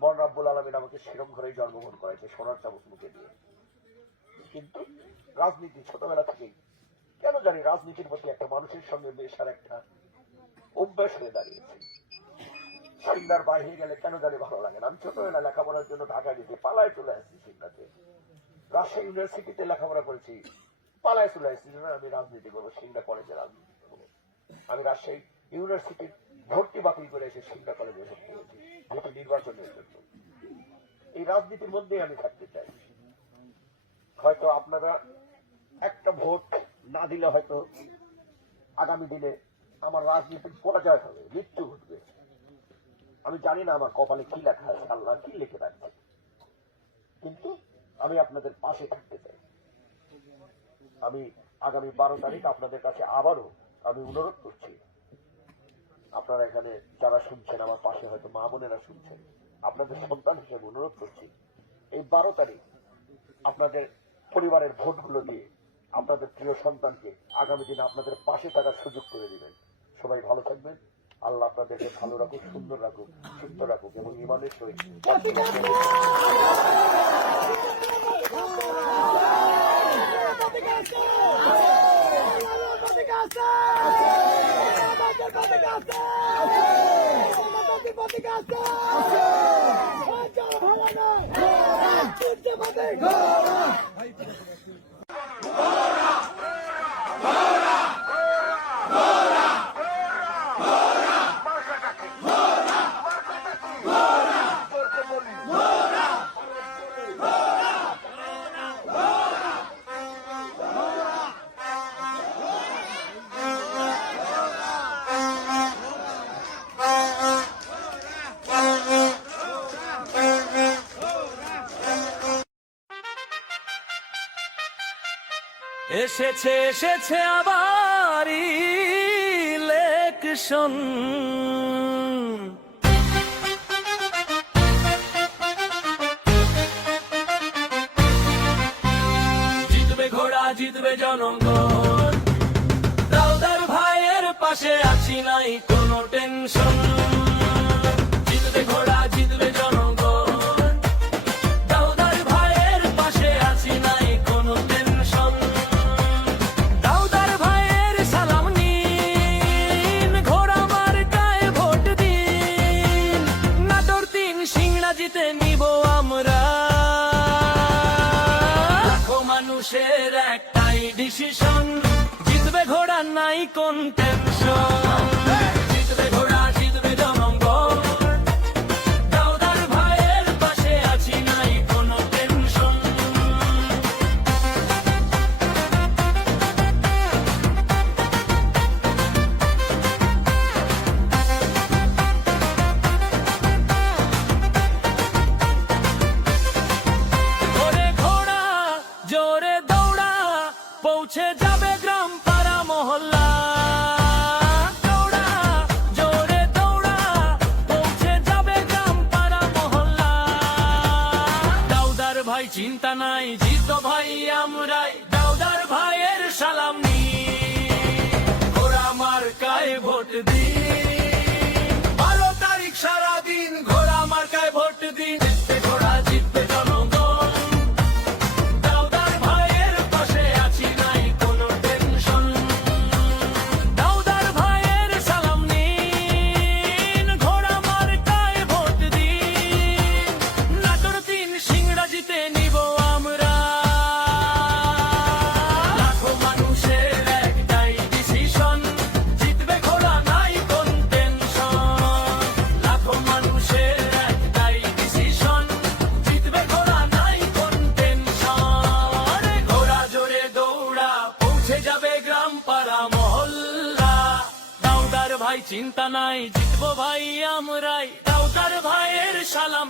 মহান রব্বুল আলামিন আমাকে সেরম ঘরেই জন্মগ্রহণ করেছে, সোনার চামচ মুখে দিয়ে। কিন্তু রাজনীতি ছোটবেলা থেকেই কেন জানি রাজনীতির প্রতি একটা মানুষের সঙ্গে মেশার একটা অভ্যাস হয়ে দাঁড়িয়েছে। সিংড়ার বাইরে গেলে কেন জানি ভালো লাগে না। আমি ছোটবেলা লেখাপড়ার জন্য ঢাকা গেছি, পালায় চলে আসছি সিংড়াতে। রাজশাহী ইউনিভার্সিটিতে লেখাপড়া করেছি, পালায় চলে আসছি না আমি রাজনীতি করবো, সিংড়া কলেজে রাজনীতি করবো। আমি রাজশাহী ইউনিভার্সিটির ভর্তি বাতিল করে এসে সিংড়া কলেজে ভর্তি হয়েছি যেহেতু নির্বাচনের জন্য। এই রাজনীতির মধ্যেই আমি থাকতে চাই। হয়তো আপনারা একটা ভোট না দিলে হয়তো আগামী দিনে আমার রাজনীতির পরাজয় হবে, মৃত্যু ঘটবে। আমি জানি না আমার কপালে কি লেখা আছে, আল্লাহ কি লিখে রাখছে, কিন্তু আমি আপনাদের পাশে থাকতে চাই। আমি আগামী 12 তারিখ আপনাদের কাছে আবারও আমি অনুরোধ করছি, আপনারা এখানে যারা শুনছেন আমার পাশে হয়তো মা বোনেরা শুনছেন, আপনাদের সন্তান হিসেবে অনুরোধ করছি এই 12 তারিখ আপনাদের পরিবারের ভোটগুলো দিয়ে আপনাদের প্রিয় সন্তানকে আগামী দিনে আপনাদের পাশে থাকার সুযোগ করে দিবেন। সবাই ভালো থাকবেন, আল্লাহ আপনাদেরকে ভালো রাখুক, সুন্দর রাখুক, সুস্থ রাখুক এবং ইমানের সহিত এসেছে এসেছে আবার ইলেকশন, জিতবে ঘোড়া জিতবে জনগণ, দাউদার ভাইয়ের পাশে আছি নাই কোনো টেনশন। জিতবে ঘোড়া জিতবে জনগণ, দাউদার ভাইয়ের পাশে আছি নাই কোনো টেনশন। দাউদার ভাইয়ের সালাম নিন, ঘোড়া মার্কায় ভোট দিন, নাটোর 3 সিংড়া জিতে নিব আমরা। লাখো মানুষের একটাই ডিসিশন, জিতবে ঘোড়া নাই কোন টেনশন। জিতবে ঘোড়া জিতবে জনগণ, দাউদার ভাইয়ের পাশে আছি নাই কোনো টেনশন। ওরে ঘোড়া জোরে দৌড়া, পৌঁছে যাবে গ্রাম পাড়া মহল্লা। দৌড়া জোরে দৌড়া, পৌঁছে যাবে গ্রাম পাড়া মহল্লা। দাউদার ভাই চিন্তা নাই, জিতো ভাই আমরাই, দাউদার ভাইয়ের সালাম নি, ঘোড়া মার্কায় ভোট দিন। 12 তারিখ সারাদিন ঘোড়া মার্কায় ভোট দিন। জিতবে ঘোড়া জিতবে জনগণ, দাউদার ভাইয়ের পাশে আছি নাই কোনো টেনশন। দাউদার ভাইয়ের সালাম নিন, ঘোড়া মার্কায় ভোট দিন, নাটোর 3 সিংড়া জিতে নিব আমরা। লাখো মানুষের একটাই ডিসিশন, জিতবে ঘোড়া নাই কোন টেনশন। লাখো মানুষের একটাই ডিসিশন, জিতবে ঘোড়া নাই কোন টেনশন। ঘোড়া জোরে দৌড়া, পৌঁছে যাবে গ্রাম পাড়া মহল্লা। দাউদার ভাই চিন্তা নাই, জিতবো ভাই আমরাই, দাউদার ভাইয়ের সালাম